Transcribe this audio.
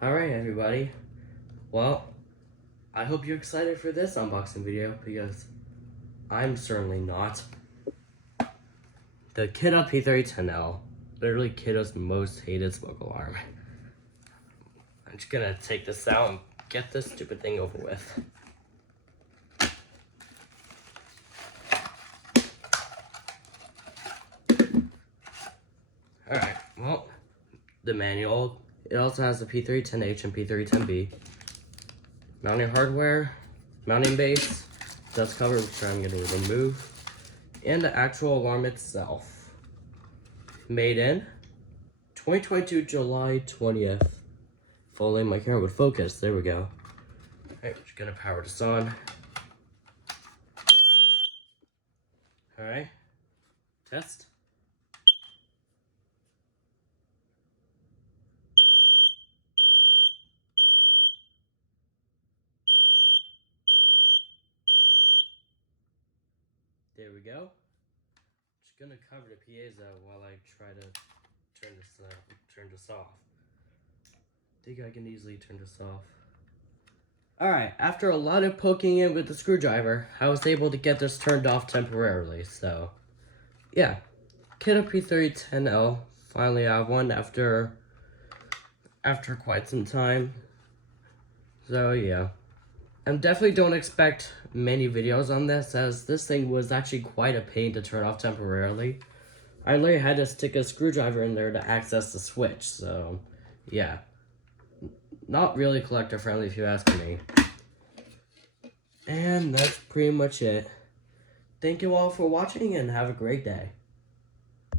Alright everybody, well, I hope you're excited for this unboxing video because I'm certainly not. The Kidde P3010L, literally Kidde's most hated smoke alarm. I'm just gonna take this out and get this stupid thing over with. Alright, well, the manual. It also has the P3010H and P3010B. Mounting hardware, mounting base, dust cover, which I'm going to remove, and the actual alarm itself. Made in 2022, July 20th. If only my camera would focus. There we go. Alright, we're just going to power this on. Alright, test. There we go. Just gonna cover the PAs out while I try to turn this off. I think I can easily turn this off. Alright, after a lot of poking in with the screwdriver, I was able to get this turned off temporarily, so yeah. Kidde P3010L, finally I have one after quite some time. So yeah. And definitely don't expect many videos on this, as this thing was actually quite a pain to turn off temporarily. I literally had to stick a screwdriver in there to access the switch, so yeah. Not really collector friendly if you ask me. And that's pretty much it. Thank you all for watching and have a great day.